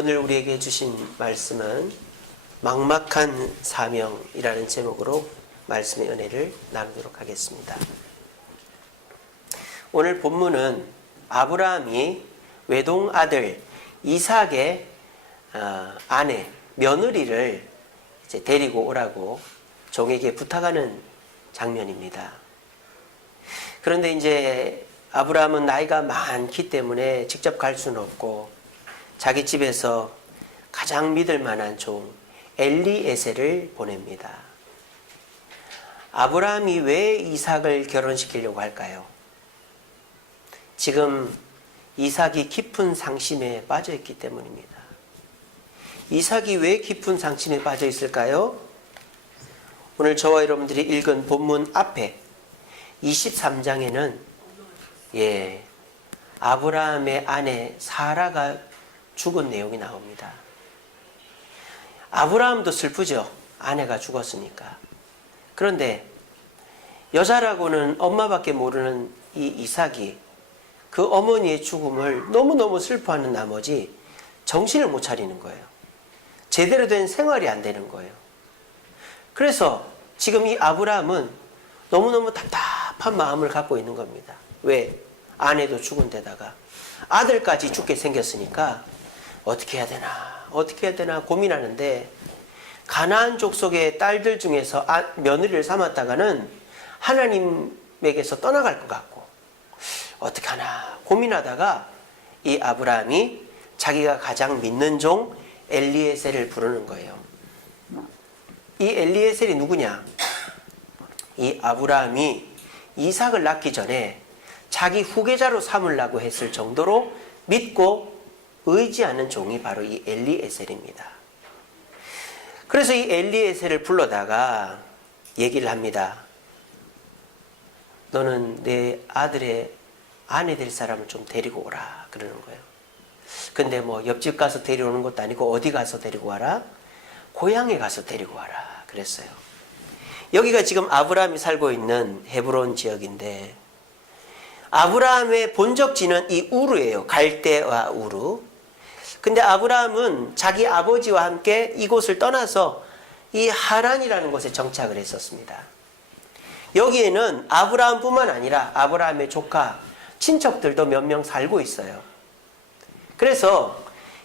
오늘 우리에게 주신 말씀은 막막한 사명이라는 제목으로 말씀의 은혜를 나누도록 하겠습니다. 오늘 본문은 아브라함이 외동 아들 이삭의 아내 며느리를 이제 데리고 오라고 종에게 부탁하는 장면입니다. 그런데 이제 아브라함은 나이가 많기 때문에 직접 갈 수는 없고 자기 집에서 가장 믿을 만한 종 엘리에셀을 보냅니다. 아브라함이 왜 이삭을 결혼시키려고 할까요? 지금 이삭이 깊은 상심에 빠져 있기 때문입니다. 이삭이 왜 깊은 상심에 빠져 있을까요? 오늘 저와 여러분들이 읽은 본문 앞에 23장에는 아브라함의 아내 사라가 죽은 내용이 나옵니다. 아브라함도 슬프죠. 아내가 죽었으니까. 그런데 여자라고는 엄마밖에 모르는 이 이삭이 그 어머니의 죽음을 너무너무 슬퍼하는 나머지 정신을 못 차리는 거예요. 제대로 된 생활이 안 되는 거예요. 그래서 지금 이 아브라함은 너무너무 답답한 마음을 갖고 있는 겁니다. 왜? 아내도 죽은 데다가 아들까지 죽게 생겼으니까 어떻게 해야 되나 고민하는데, 가나안 족속의 딸들 중에서 며느리를 삼았다가는 하나님에게서 떠나갈 것 같고 어떻게 하나 고민하다가 이 아브라함이 자기가 가장 믿는 종 엘리에셀을 부르는 거예요. 이 엘리에셀이 누구냐? 이 아브라함이 이삭을 낳기 전에 자기 후계자로 삼으려고 했을 정도로 믿고 의지하는 종이 바로 이 엘리에셀입니다. 그래서 이 엘리에셀을 불러다가 얘기를 합니다. 너는 내 아들의 아내 될 사람을 좀 데리고 오라 그러는 거예요. 근데 뭐 옆집 가서 데려오는 것도 아니고 어디 가서 데리고 와라? 고향에 가서 데리고 와라 그랬어요. 여기가 지금 아브라함이 살고 있는 헤브론 지역인데, 아브라함의 본적지는 이 우르예요. 갈대와 우르. 근데 아브라함은 자기 아버지와 함께 이곳을 떠나서 이 하란이라는 곳에 정착을 했었습니다. 여기에는 아브라함뿐만 아니라 아브라함의 조카, 친척들도 몇 명 살고 있어요. 그래서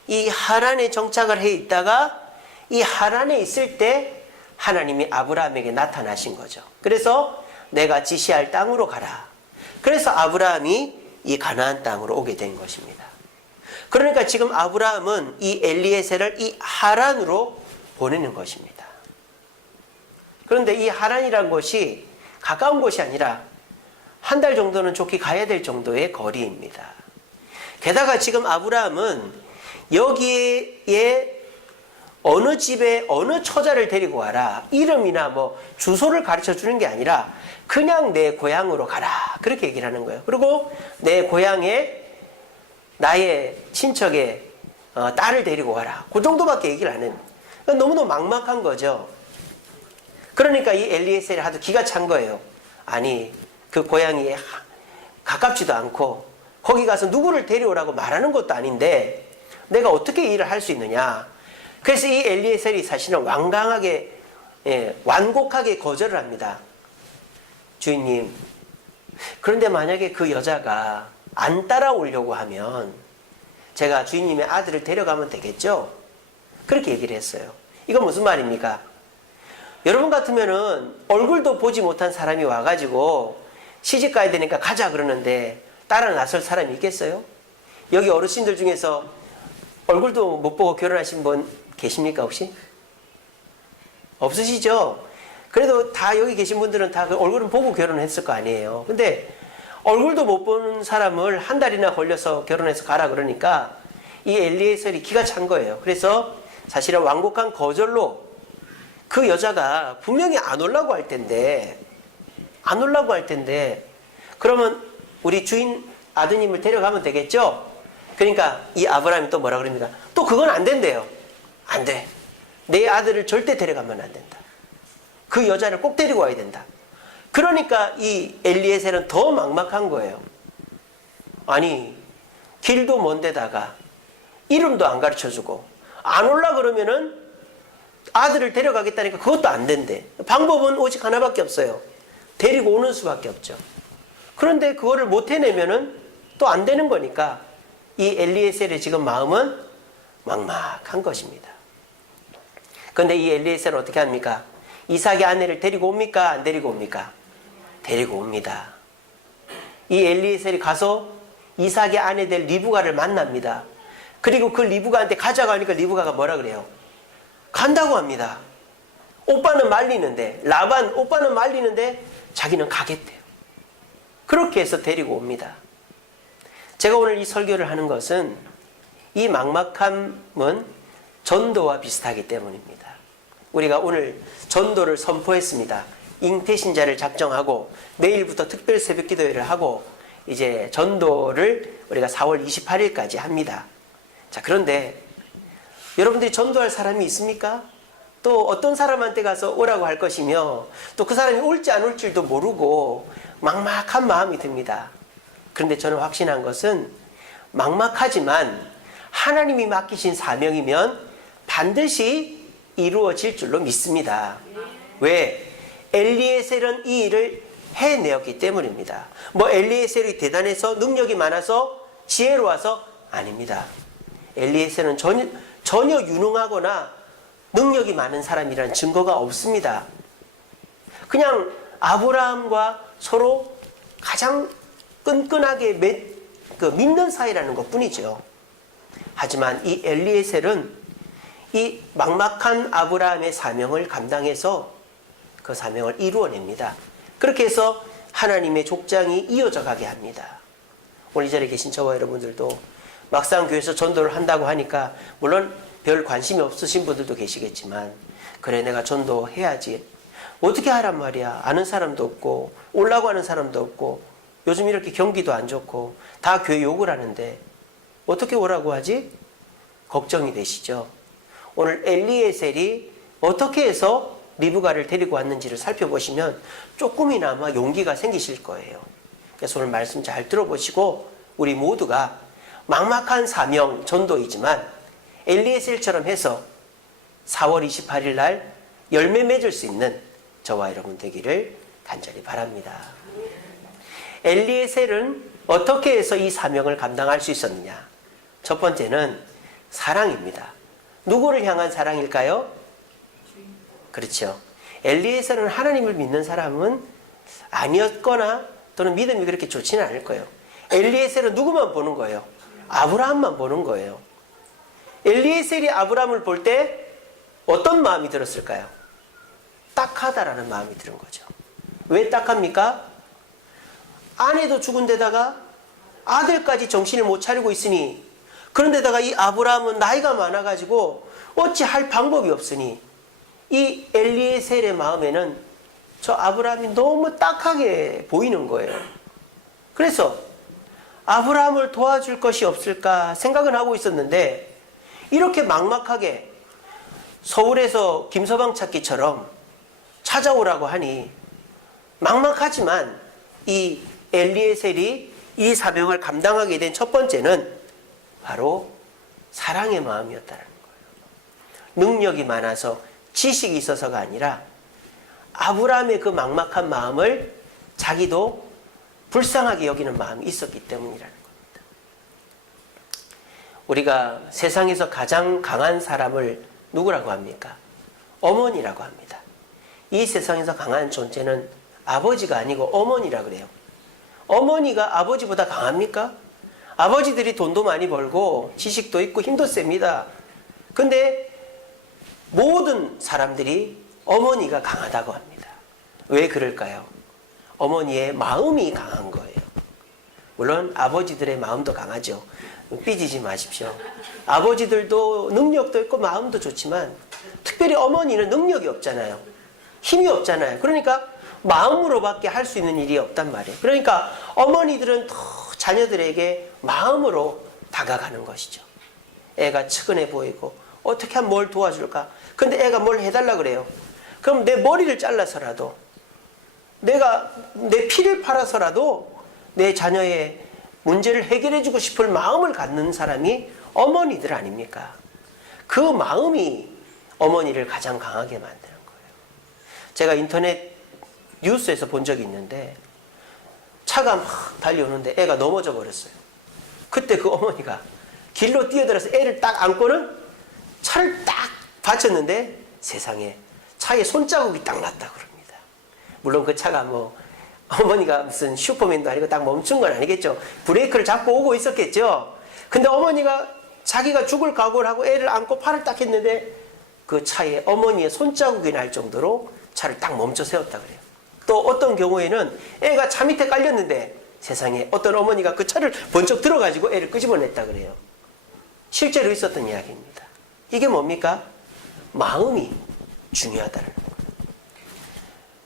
이 하란에 정착을 해 있다가 이 하란에 있을 때 하나님이 아브라함에게 나타나신 거죠. 그래서 내가 지시할 땅으로 가라. 그래서 아브라함이 이 가나안 땅으로 오게 된 것입니다. 그러니까 지금 아브라함은 이 엘리에셀을 이 하란으로 보내는 것입니다. 그런데 이 하란이라는 곳이 가까운 곳이 아니라 한 달 정도는 좋게 가야 될 정도의 거리입니다. 게다가 지금 아브라함은 여기에 어느 집에 어느 처자를 데리고 와라, 이름이나 뭐 주소를 가르쳐 주는 게 아니라 그냥 내 고향으로 가라 그렇게 얘기를 하는 거예요. 그리고 내 고향에 나의 친척의 딸을 데리고 와라, 그 정도밖에 얘기를 안 해요. 너무너무 막막한 거죠. 그러니까 이 엘리에셀이 하도 기가 찬 거예요. 아니 그 고향이 가깝지도 않고 거기 가서 누구를 데려오라고 말하는 것도 아닌데 내가 어떻게 일을 할 수 있느냐. 그래서 이 엘리에셀이 사실은 완곡하게 거절을 합니다. 주인님, 그런데 만약에 그 여자가 안 따라오려고 하면 제가 주인님의 아들을 데려가면 되겠죠? 그렇게 얘기를 했어요. 이건 무슨 말입니까? 여러분 같으면은 얼굴도 보지 못한 사람이 와가지고 시집 가야 되니까 가자 그러는데 따라 나설 사람이 있겠어요? 여기 어르신들 중에서 얼굴도 못 보고 결혼하신 분 계십니까 혹시? 없으시죠? 그래도 다 여기 계신 분들은 다 그 얼굴은 보고 결혼했을 거 아니에요. 근데 얼굴도 못 보는 사람을 한 달이나 걸려서 결혼해서 가라 그러니까 이 엘리에셀이 기가 찬 거예요. 그래서 사실은 완곡한 거절로 그 여자가 분명히 안 오려고 할 텐데 그러면 우리 주인 아드님을 데려가면 되겠죠? 그러니까 이 아브라함이 또 뭐라 그럽니까? 또 그건 안 된대요. 안 돼. 내 아들을 절대 데려가면 안 된다. 그 여자를 꼭 데리고 와야 된다. 그러니까 이 엘리에셀은 더 막막한 거예요. 아니 길도 먼 데다가 이름도 안 가르쳐주고 안 올라 그러면은 아들을 데려가겠다니까 그것도 안 된대. 방법은 오직 하나밖에 없어요. 데리고 오는 수밖에 없죠. 그런데 그거를 못 해내면은 또 안 되는 거니까 이 엘리에셀의 지금 마음은 막막한 것입니다. 그런데 이 엘리에셀은 어떻게 합니까? 이삭의 아내를 데리고 옵니까? 안 데리고 옵니까? 데리고 옵니다. 이 엘리에셀이 가서 이삭의 아내 될 리브가를 만납니다. 그리고 그 리브가한테 가자고 하니까 리브가가 뭐라 그래요? 간다고 합니다. 오빠는 말리는데, 라반 오빠는 말리는데 자기는 가겠대요. 그렇게 해서 데리고 옵니다. 제가 오늘 이 설교를 하는 것은 이 막막함은 전도와 비슷하기 때문입니다. 우리가 오늘 전도를 선포했습니다. 잉태신자를 작정하고 내일부터 특별 새벽 기도회를 하고 이제 전도를 우리가 4월 28일까지 합니다. 자, 그런데 여러분들이 전도할 사람이 있습니까? 또 어떤 사람한테 가서 오라고 할 것이며 또 그 사람이 올지 안 올 줄도 모르고 막막한 마음이 듭니다. 그런데 저는 확신한 것은 막막하지만 하나님이 맡기신 사명이면 반드시 이루어질 줄로 믿습니다. 왜? 엘리에셀은 이 일을 해내었기 때문입니다. 뭐 엘리에셀이 대단해서 능력이 많아서 지혜로워서 아닙니다. 엘리에셀은 전혀 유능하거나 능력이 많은 사람이라는 증거가 없습니다. 그냥 아브라함과 서로 가장 끈끈하게 믿는 사이라는 것 뿐이죠. 하지만 이 엘리에셀은 이 막막한 아브라함의 사명을 감당해서 그 사명을 이루어냅니다. 그렇게 해서 하나님의 족장이 이어져 가게 합니다. 오늘 이 자리에 계신 저와 여러분들도 막상 교회에서 전도를 한다고 하니까 물론 별 관심이 없으신 분들도 계시겠지만 그래 내가 전도해야지 어떻게 하란 말이야. 아는 사람도 없고 오려고 하는 사람도 없고 요즘 이렇게 경기도 안 좋고 다 교회 욕을 하는데 어떻게 오라고 하지? 걱정이 되시죠? 오늘 엘리에셀이 어떻게 해서 리브가를 데리고 왔는지를 살펴보시면 조금이나마 용기가 생기실 거예요. 그래서 오늘 말씀 잘 들어보시고 우리 모두가 막막한 사명 전도이지만 엘리에셀처럼 해서 4월 28일 날 열매 맺을 수 있는 저와 여러분 되기를 간절히 바랍니다. 엘리에셀은 어떻게 해서 이 사명을 감당할 수 있었느냐? 첫 번째는 사랑입니다. 누구를 향한 사랑일까요? 그렇죠. 엘리에셀은 하나님을 믿는 사람은 아니었거나 또는 믿음이 그렇게 좋지는 않을 거예요. 엘리에셀은 누구만 보는 거예요? 아브라함만 보는 거예요. 엘리에셀이 아브라함을 볼 때 어떤 마음이 들었을까요? 딱하다라는 마음이 드는 거죠. 왜 딱합니까? 아내도 죽은 데다가 아들까지 정신을 못 차리고 있으니 그런데다가 이 아브라함은 나이가 많아가지고 어찌 할 방법이 없으니 이 엘리에셀의 마음에는 저 아브라함이 너무 딱하게 보이는 거예요. 그래서 아브라함을 도와줄 것이 없을까 생각은 하고 있었는데 이렇게 막막하게 서울에서 김서방 찾기처럼 찾아오라고 하니 막막하지만 이 엘리에셀이 이 사명을 감당하게 된 첫 번째는 바로 사랑의 마음이었다는 거예요. 능력이 많아서 지식이 있어서가 아니라 아브라함의 그 막막한 마음을 자기도 불쌍하게 여기는 마음이 있었기 때문이라는 겁니다. 우리가 세상에서 가장 강한 사람을 누구라고 합니까? 어머니라고 합니다. 이 세상에서 강한 존재는 아버지가 아니고 어머니라 그래요. 어머니가 아버지보다 강합니까? 아버지들이 돈도 많이 벌고 지식도 있고 힘도 셉니다. 근데 모든 사람들이 어머니가 강하다고 합니다. 왜 그럴까요? 어머니의 마음이 강한 거예요. 물론 아버지들의 마음도 강하죠. 삐지지 마십시오. 아버지들도 능력도 있고 마음도 좋지만 특별히 어머니는 능력이 없잖아요. 힘이 없잖아요. 그러니까 마음으로밖에 할 수 있는 일이 없단 말이에요. 그러니까 어머니들은 더 자녀들에게 마음으로 다가가는 것이죠. 애가 측은해 보이고 어떻게 하면 뭘 도와줄까? 근데 애가 뭘 해달라 그래요. 그럼 내 머리를 잘라서라도 내가 내 피를 팔아서라도 내 자녀의 문제를 해결해주고 싶을 마음을 갖는 사람이 어머니들 아닙니까? 그 마음이 어머니를 가장 강하게 만드는 거예요. 제가 인터넷 뉴스에서 본 적이 있는데 차가 막 달려오는데 애가 넘어져 버렸어요. 그때 그 어머니가 길로 뛰어들어서 애를 딱 안고는 차를 딱 받쳤는데 세상에 차에 손자국이 딱 났다 그럽니다. 물론 그 차가 뭐 어머니가 무슨 슈퍼맨도 아니고 딱 멈춘 건 아니겠죠. 브레이크를 잡고 오고 있었겠죠. 근데 어머니가 자기가 죽을 각오를 하고 애를 안고 팔을 딱 했는데 그 차에 어머니의 손자국이 날 정도로 차를 딱 멈춰 세웠다 그래요. 또 어떤 경우에는 애가 차 밑에 깔렸는데 세상에 어떤 어머니가 그 차를 번쩍 들어가지고 애를 끄집어냈다 그래요. 실제로 있었던 이야기입니다. 이게 뭡니까? 마음이 중요하다는 거예요.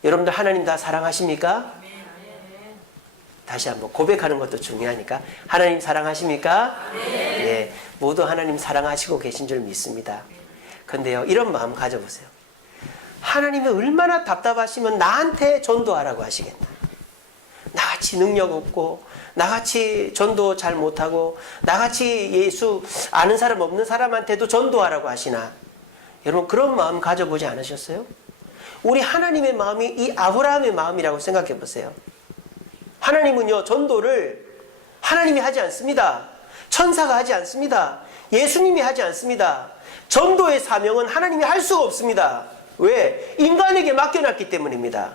여러분들 하나님 다 사랑하십니까? 다시 한번 고백하는 것도 중요하니까 하나님 사랑하십니까? 예, 모두 하나님 사랑하시고 계신 줄 믿습니다. 근데요, 이런 마음 가져보세요. 하나님이 얼마나 답답하시면 나한테 전도하라고 하시겠나? 나같이 능력 없고 나같이 전도 잘 못하고 나같이 예수 아는 사람 없는 사람한테도 전도하라고 하시나? 여러분 그런 마음 가져보지 않으셨어요? 우리 하나님의 마음이 이 아브라함의 마음이라고 생각해 보세요. 하나님은요, 전도를 하나님이 하지 않습니다. 천사가 하지 않습니다. 예수님이 하지 않습니다. 전도의 사명은 하나님이 할 수가 없습니다. 왜? 인간에게 맡겨놨기 때문입니다.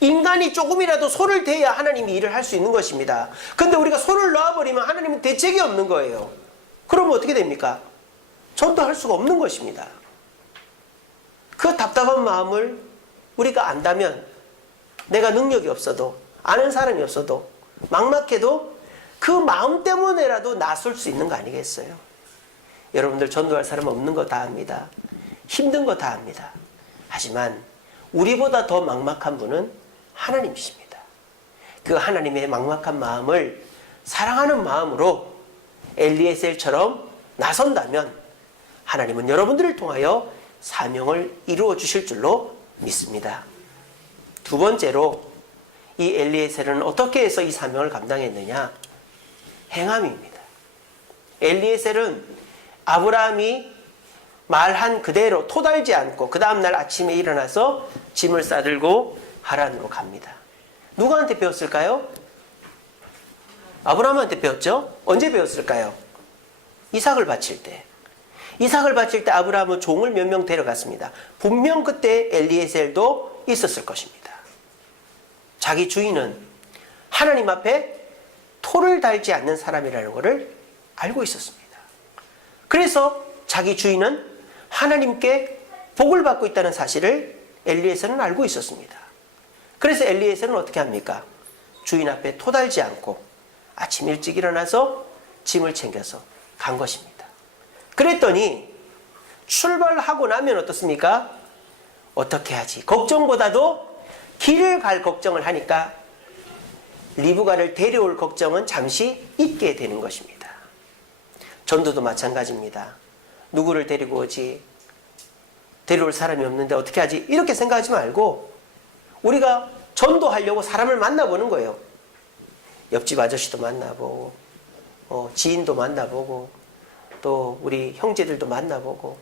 인간이 조금이라도 손을 대야 하나님이 일을 할 수 있는 것입니다. 근데 우리가 손을 놔버리면 하나님은 대책이 없는 거예요. 그러면 어떻게 됩니까? 전도할 수가 없는 것입니다. 그 답답한 마음을 우리가 안다면 내가 능력이 없어도 아는 사람이 없어도 막막해도 그 마음 때문에라도 나설 수 있는 거 아니겠어요? 여러분들 전도할 사람 없는 거 다 압니다. 힘든 거 다 압니다. 하지만 우리보다 더 막막한 분은 하나님이십니다. 그 하나님의 막막한 마음을 사랑하는 마음으로 엘리에셀처럼 나선다면 하나님은 여러분들을 통하여 사명을 이루어 주실 줄로 믿습니다. 두 번째로 이 엘리에셀은 어떻게 해서 이 사명을 감당했느냐? 행함입니다. 엘리에셀은 아브라함이 말한 그대로 토달지 않고 그 다음날 아침에 일어나서 짐을 싸들고 하란으로 갑니다. 누구한테 배웠을까요? 아브라함한테 배웠죠? 언제 배웠을까요? 이삭을 바칠 때. 이삭을 바칠 때 아브라함은 종을 몇 명 데려갔습니다. 분명 그때 엘리에셀도 있었을 것입니다. 자기 주인은 하나님 앞에 토를 달지 않는 사람이라는 것을 알고 있었습니다. 그래서 자기 주인은 하나님께 복을 받고 있다는 사실을 엘리에셀은 알고 있었습니다. 그래서 엘리에셀은 어떻게 합니까? 주인 앞에 토달지 않고 아침 일찍 일어나서 짐을 챙겨서 간 것입니다. 그랬더니 출발하고 나면 어떻습니까? 어떻게 하지? 걱정보다도 길을 갈 걱정을 하니까 리브가를 데려올 걱정은 잠시 잊게 되는 것입니다. 전도도 마찬가지입니다. 누구를 데리고 오지? 데려올 사람이 없는데 어떻게 하지? 이렇게 생각하지 말고 우리가 전도하려고 사람을 만나보는 거예요. 옆집 아저씨도 만나보고 지인도 만나보고 또 우리 형제들도 만나보고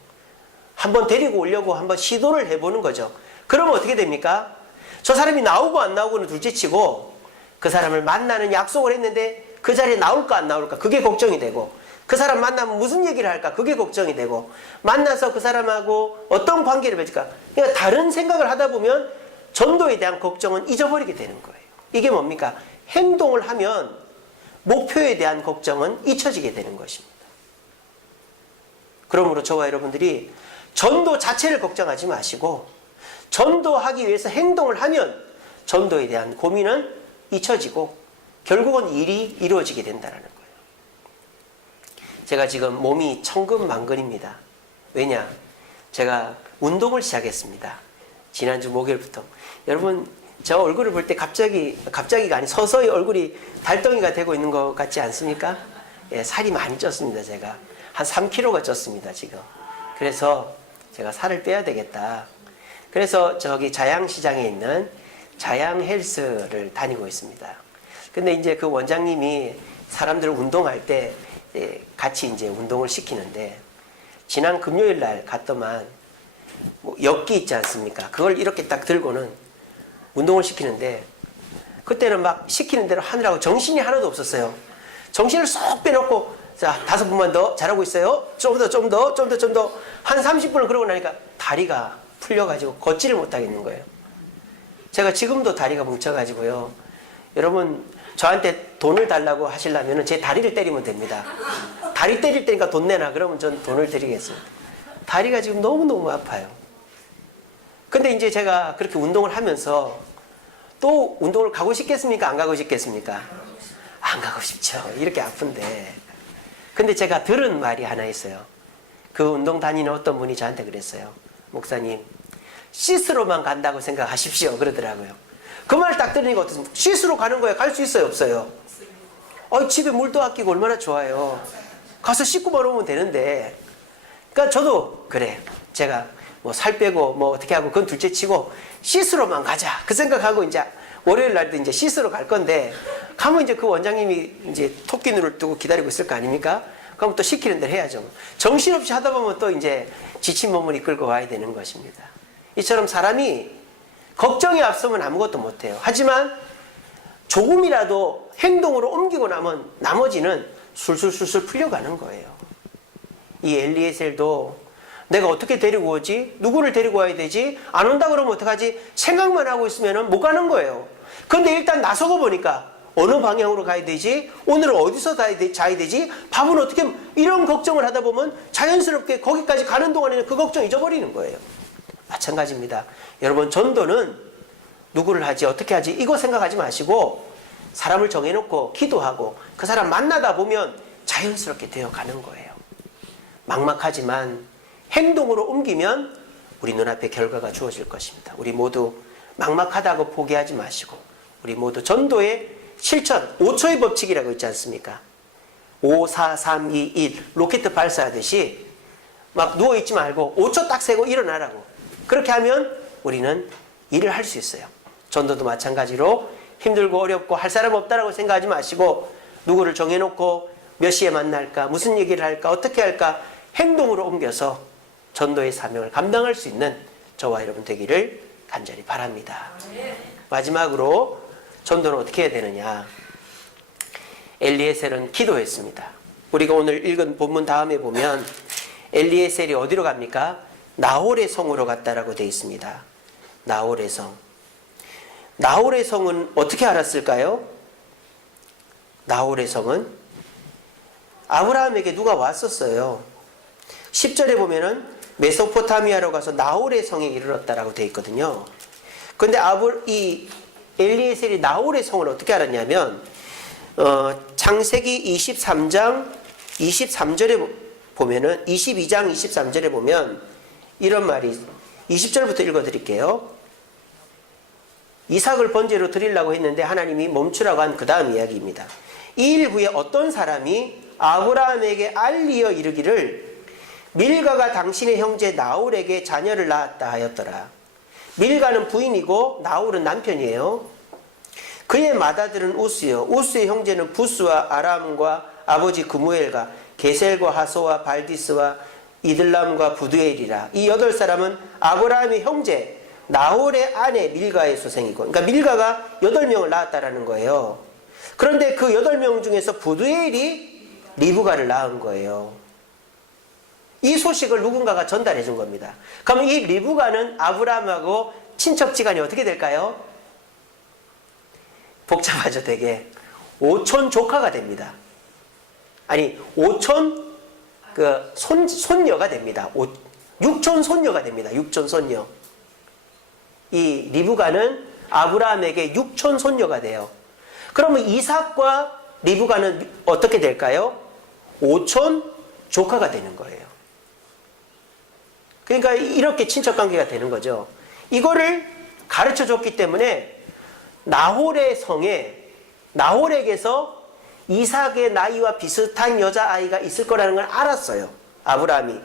한번 데리고 오려고 한번 시도를 해보는 거죠. 그러면 어떻게 됩니까? 저 사람이 나오고 안 나오고는 둘째치고 그 사람을 만나는 약속을 했는데 그 자리에 나올까 안 나올까 그게 걱정이 되고 그 사람 만나면 무슨 얘기를 할까 그게 걱정이 되고 만나서 그 사람하고 어떤 관계를 맺을까 그러니까 다른 생각을 하다 보면 전도에 대한 걱정은 잊어버리게 되는 거예요. 이게 뭡니까? 행동을 하면 목표에 대한 걱정은 잊혀지게 되는 것입니다. 그러므로 저와 여러분들이 전도 자체를 걱정하지 마시고 전도하기 위해서 행동을 하면 전도에 대한 고민은 잊혀지고 결국은 일이 이루어지게 된다는 거예요. 제가 지금 몸이 천근만근입니다. 왜냐? 제가 운동을 시작했습니다. 지난주 목요일부터. 여러분 저 얼굴을 볼 때 갑자기가 아니 서서히 얼굴이 달덩이가 되고 있는 것 같지 않습니까? 예, 살이 많이 쪘습니다. 제가 한 3kg가 쪘습니다. 지금. 그래서 제가 살을 빼야 되겠다. 그래서 저기 자양시장에 있는 자양헬스를 다니고 있습니다. 근데 이제 그 원장님이 사람들 운동할 때 같이 이제 운동을 시키는데 지난 금요일 날 갔더만 뭐 엽기 있지 않습니까? 그걸 이렇게 딱 들고는 운동을 시키는데 그때는 막 시키는 대로 하느라고 정신이 하나도 없었어요. 정신을 쏙 빼놓고 자 5분만 더 잘하고 있어요. 좀 더 한 30분을 그러고 나니까 다리가 풀려가지고 걷지를 못하겠는 거예요. 제가 지금도 다리가 뭉쳐가지고요. 여러분 저한테 돈을 달라고 하시려면 제 다리를 때리면 됩니다. 다리 때릴 때니까 돈 내놔. 그러면 전 돈을 드리겠습니다. 다리가 지금 너무너무 아파요. 근데 이제 제가 그렇게 운동을 하면서 또 운동을 가고 싶겠습니까? 안 가고 싶겠습니까? 안 가고 싶죠. 이렇게 아픈데. 근데 제가 들은 말이 하나 있어요. 그 운동 다니는 어떤 분이 저한테 그랬어요. 목사님, 시스로만 간다고 생각하십시오. 그러더라고요. 그 말 딱 들으니까 어떻습니까? 시스로 가는 거예요? 갈 수 있어요? 없어요? 집에 물도 아끼고 얼마나 좋아요. 가서 씻고만 오면 되는데. 그러니까 저도 그래. 제가 뭐 살 빼고 뭐 어떻게 하고 그건 둘째 치고 시스로만 가자. 그 생각하고 이제 월요일 날도 이제 시스로 갈 건데 가면 이제 그 원장님이 이제 토끼 눈을 뜨고 기다리고 있을 거 아닙니까? 그럼 또 시키는 대로 해야죠. 정신없이 하다 보면 또 이제 지친 몸을 이끌고 와야 되는 것입니다. 이처럼 사람이 걱정이 앞서면 아무것도 못해요. 하지만 조금이라도 행동으로 옮기고 나면 나머지는 술술술술 풀려가는 거예요. 이 엘리에셀도 내가 어떻게 데리고 오지? 누구를 데리고 와야 되지? 안 온다 그러면 어떡하지? 생각만 하고 있으면 못 가는 거예요. 그런데 일단 나서고 보니까 어느 방향으로 가야 되지? 오늘은 어디서 자야 되지? 밥은 어떻게, 이런 걱정을 하다 보면 자연스럽게 거기까지 가는 동안에는 그 걱정 잊어버리는 거예요. 마찬가지입니다. 여러분, 전도는 누구를 하지, 어떻게 하지, 이거 생각하지 마시고 사람을 정해놓고 기도하고 그 사람 만나다 보면 자연스럽게 되어가는 거예요. 막막하지만 행동으로 옮기면 우리 눈앞에 결과가 주어질 것입니다. 우리 모두 막막하다고 포기하지 마시고 우리 모두 전도의 실천, 5초의 법칙이라고 있지 않습니까? 5, 4, 3, 2, 1 로켓 발사하듯이 막 누워있지 말고 5초 딱 세고 일어나라고. 그렇게 하면 우리는 일을 할 수 있어요. 전도도 마찬가지로 힘들고 어렵고 할 사람 없다라고 생각하지 마시고 누구를 정해놓고 몇 시에 만날까, 무슨 얘기를 할까, 어떻게 할까 행동으로 옮겨서 전도의 사명을 감당할 수 있는 저와 여러분 되기를 간절히 바랍니다. 마지막으로 전도는 어떻게 해야 되느냐. 엘리에셀은 기도했습니다. 우리가 오늘 읽은 본문 다음에 보면 엘리에셀이 어디로 갑니까? 나홀의 성으로 갔다라고 되어 있습니다. 나홀의 성. 나홀의 성은 어떻게 알았을까요? 나홀의 성은 아브라함에게 누가 왔었어요. 10절에 보면은 메소포타미아로 가서 나홀의 성에 이르렀다라고 되어 있거든요. 그런데 이 엘리에셀이 나홀의 성을 어떻게 알았냐면 창세기 23장 23절에 보면은 22장 23절에 보면 이런 말이 20절부터 읽어드릴게요. 이삭을 번제로 드리려고 했는데 하나님이 멈추라고 한 그 다음 이야기입니다. 이 일 후에 어떤 사람이 아브라함에게 알리어 이르기를 밀가가 당신의 형제 나홀에게 자녀를 낳았다 하였더라. 밀가는 부인이고 나홀은 남편이에요. 그의 맏아들은 우스요. 우스의 형제는 부스와 아람과 아버지 그무엘과 게셀과 하소와 발디스와 이들람과 부두엘이라. 이 8사람은 아브라함의 형제 나홀의 아내 밀가의 소생이고, 그러니까 밀가가 8명을 낳았다라는 거예요. 그런데 그 8명 중에서 부두엘이 리브가를 낳은 거예요. 이 소식을 누군가가 전달해 준 겁니다. 그럼 이 리브가는 아브라함하고 친척지간이 어떻게 될까요? 복잡하죠, 되게. 5촌 조카가 됩니다. 아니, 5촌 손녀가 됩니다. 6촌 손녀가 됩니다. 6촌 손녀. 이 리브가는 아브라함에게 6촌 손녀가 돼요. 그러면 이삭과 리브가는 어떻게 될까요? 5촌 조카가 되는 거예요. 그러니까 이렇게 친척관계가 되는 거죠. 이거를 가르쳐 줬기 때문에 나홀의 성에 나홀에게서 이삭의 나이와 비슷한 여자아이가 있을 거라는 걸 알았어요. 아브라함이.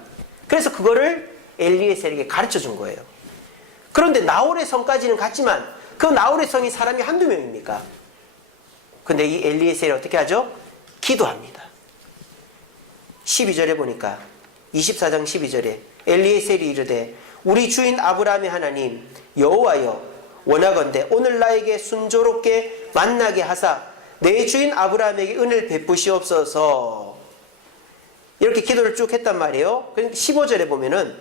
그래서 그거를 엘리에셀에게 가르쳐 준 거예요. 그런데 나홀의 성까지는 갔지만 그 나홀의 성이 사람이 한두 명입니까? 근데 이 엘리에셀이 어떻게 하죠? 기도합니다. 12절에 보니까 24장 12절에 엘리에셀이 이르되 우리 주인 아브라함의 하나님 여호와여 원하건대 오늘 나에게 순조롭게 만나게 하사 내 주인 아브라함에게 은혜를 베푸시옵소서. 이렇게 기도를 쭉 했단 말이에요. 15절에 보면은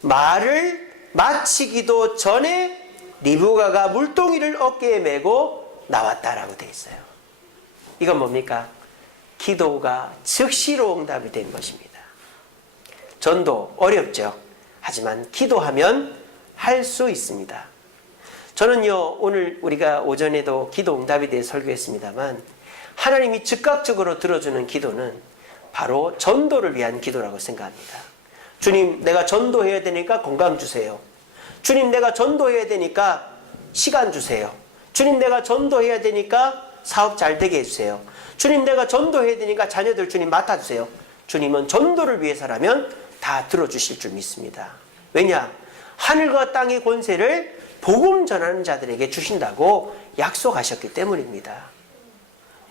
말을 마치기도 전에 리브가가 물동이를 어깨에 메고 나왔다라고 되어 있어요. 이건 뭡니까? 기도가 즉시로 응답이 된 것입니다. 전도 어렵죠. 하지만 기도하면 할 수 있습니다. 저는요, 오늘 우리가 오전에도 기도 응답에 대해 설교했습니다만 하나님이 즉각적으로 들어주는 기도는 바로 전도를 위한 기도라고 생각합니다. 주님, 내가 전도해야 되니까 건강 주세요. 주님, 내가 전도해야 되니까 시간 주세요. 주님, 내가 전도해야 되니까 사업 잘 되게 해주세요. 주님, 내가 전도해야 되니까 자녀들 주님 맡아주세요. 주님은 전도를 위해서라면 다 들어주실 줄 믿습니다. 왜냐? 하늘과 땅의 권세를 복음 전하는 자들에게 주신다고 약속하셨기 때문입니다.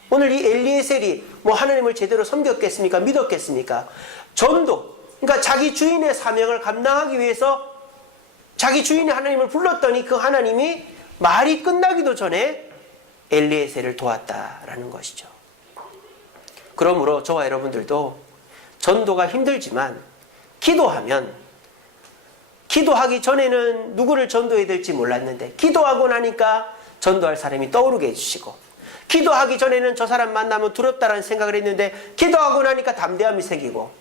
오늘 이 엘리에셀이 하나님을 제대로 섬겼겠습니까? 믿었겠습니까? 전도, 그러니까 자기 주인의 사명을 감당하기 위해서 자기 주인이 하나님을 불렀더니 그 하나님이 말이 끝나기도 전에 엘리에셀을 도왔다라는 것이죠. 그러므로 저와 여러분들도 전도가 힘들지만 기도하면, 기도하기 전에는 누구를 전도해야 될지 몰랐는데 기도하고 나니까 전도할 사람이 떠오르게 해주시고, 기도하기 전에는 저 사람 만나면 두렵다라는 생각을 했는데 기도하고 나니까 담대함이 생기고,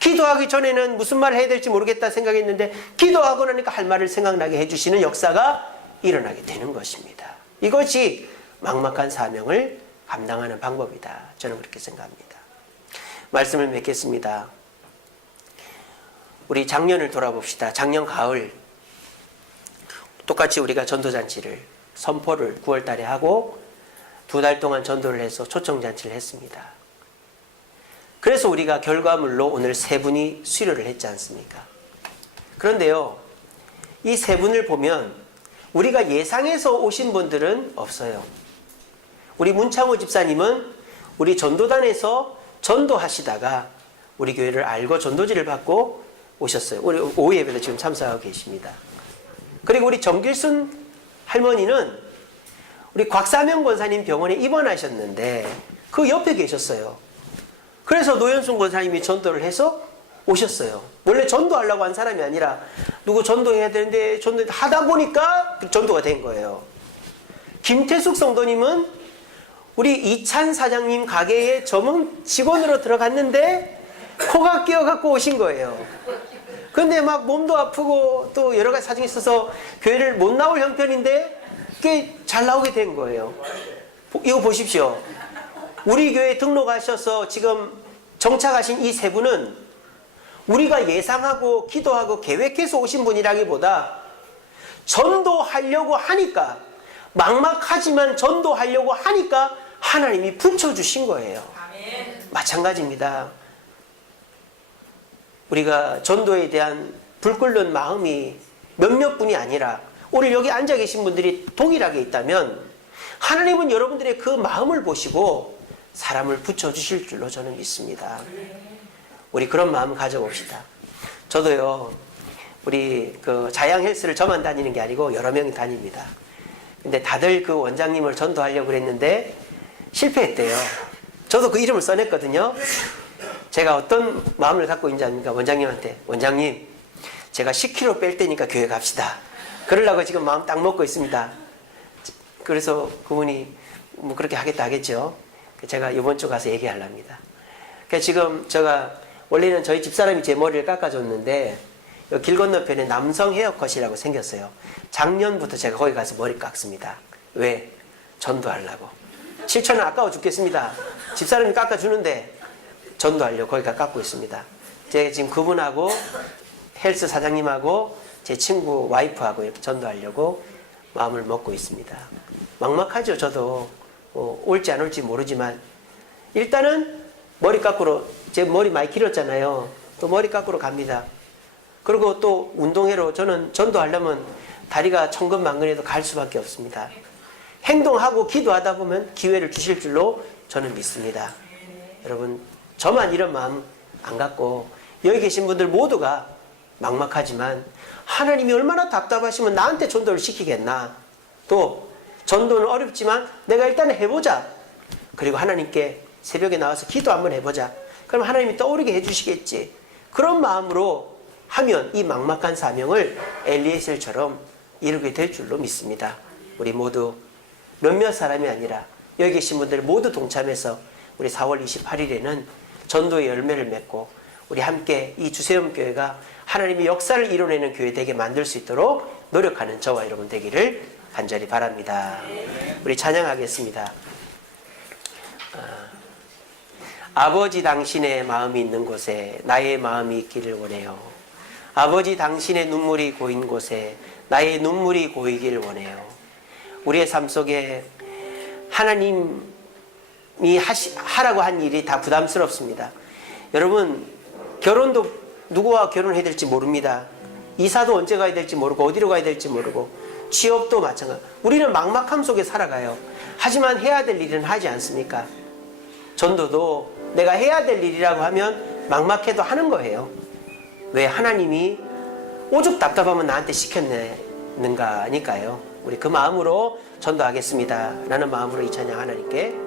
기도하기 전에는 무슨 말을 해야 될지 모르겠다 생각했는데 기도하고 나니까 할 말을 생각나게 해주시는 역사가 일어나게 되는 것입니다. 이것이 막막한 사명을 감당하는 방법이다. 저는 그렇게 생각합니다. 말씀을 맺겠습니다. 우리 작년을 돌아봅시다. 작년 가을 똑같이 우리가 전도잔치를 선포를 9월 달에 하고 2달 동안 전도를 해서 초청잔치를 했습니다. 그래서 우리가 결과물로 오늘 3분이 수료를 했지 않습니까? 그런데요, 이 3분을 보면 우리가 예상해서 오신 분들은 없어요. 우리 문창호 집사님은 우리 전도단에서 전도하시다가 우리 교회를 알고 전도지를 받고 오셨어요. 우리 오후 예배도 지금 참석하고 계십니다. 그리고 우리 정길순 할머니는 우리 곽사명 권사님 병원에 입원하셨는데 그 옆에 계셨어요. 그래서 노현순 권사님이 전도를 해서 오셨어요. 원래 전도하려고 한 사람이 아니라 누구 전도해야 되는데 전도하다 보니까 전도가 된 거예요. 김태숙 성도님은 우리 이찬 사장님 가게에 점원 직원으로 들어갔는데 코가 끼어갖고 오신 거예요. 근데 막 몸도 아프고 또 여러 가지 사정이 있어서 교회를 못 나올 형편인데 꽤 잘 나오게 된 거예요. 이거 보십시오. 우리 교회 등록하셔서 지금 정착하신 이 3분은 우리가 예상하고 기도하고 계획해서 오신 분이라기보다 전도하려고 하니까, 막막하지만 전도하려고 하니까 하나님이 붙여주신 거예요. 마찬가지입니다. 우리가 전도에 대한 불 끓는 마음이 몇몇 분이 아니라 오늘 여기 앉아 계신 분들이 동일하게 있다면 하나님은 여러분들의 그 마음을 보시고 사람을 붙여주실 줄로 저는 믿습니다. 우리 그런 마음 가져봅시다. 저도요, 우리 그 자양 헬스를 저만 다니는 게 아니고 여러 명이 다닙니다. 근데 다들 그 원장님을 전도하려고 그랬는데 실패했대요. 저도 그 이름을 써냈거든요. 제가 어떤 마음을 갖고 있는지 아닙니까? 원장님한테, 원장님, 제가 10kg 뺄 때니까 교회 갑시다. 그러려고 지금 마음 딱 먹고 있습니다. 그래서 그분이 뭐 그렇게 하겠다 하겠죠. 제가 이번 주 가서 얘기하려합니다. 그러니까 지금 제가 원래는 저희 집사람이 제 머리를 깎아줬는데 길 건너편에 남성 헤어컷이라고 생겼어요. 작년부터 제가 거기 가서 머리 깎습니다. 왜? 전도하려고. 7,000원 아까워 죽겠습니다. 집사람이 깎아주는데 전도하려고 거기가 깎고 있습니다. 제가 지금 그분하고 헬스 사장님하고 제 친구 와이프하고 이렇게 전도하려고 마음을 먹고 있습니다. 막막하죠. 저도 올지 안 올지 모르지만 일단은 머리 깎으러, 제 머리 많이 길었잖아요. 또 머리 깎으러 갑니다. 그리고 또 운동회로 저는 전도하려면 다리가 천근만근해도 갈 수밖에 없습니다. 행동하고 기도하다 보면 기회를 주실 줄로 저는 믿습니다. 여러분, 저만 이런 마음 안 갖고 여기 계신 분들 모두가 막막하지만 하나님이 얼마나 답답하시면 나한테 전도를 시키겠나. 또 전도는 어렵지만 내가 일단 해보자. 그리고 하나님께 새벽에 나와서 기도 한번 해보자. 그럼 하나님이 떠오르게 해주시겠지. 그런 마음으로 하면 이 막막한 사명을 엘리에셀처럼 이루게 될 줄로 믿습니다. 우리 모두 몇몇 사람이 아니라 여기 계신 분들 모두 동참해서 우리 4월 28일에는 전도의 열매를 맺고 우리 함께 이 주세움교회가 하나님의 역사를 이뤄내는 교회 되게 만들 수 있도록 노력하는 저와 여러분 되기를 간절히 바랍니다. 우리 찬양하겠습니다. 아버지 당신의 마음이 있는 곳에 나의 마음이 있기를 원해요. 아버지 당신의 눈물이 고인 곳에 나의 눈물이 고이길 원해요. 우리의 삶 속에 하나님이 하라고 한 일이 다 부담스럽습니다. 여러분, 결혼도 누구와 결혼해야 될지 모릅니다. 이사도 언제 가야 될지 모르고 어디로 가야 될지 모르고 취업도 마찬가지. 우리는 막막함 속에 살아가요. 하지만 해야 될 일은 하지 않습니까? 전도도 내가 해야 될 일이라고 하면 막막해도 하는 거예요. 왜? 하나님이 오죽 답답하면 나한테 시켰는가니까요. 우리 그 마음으로 전도하겠습니다 라는 마음으로 이 찬양 하나님께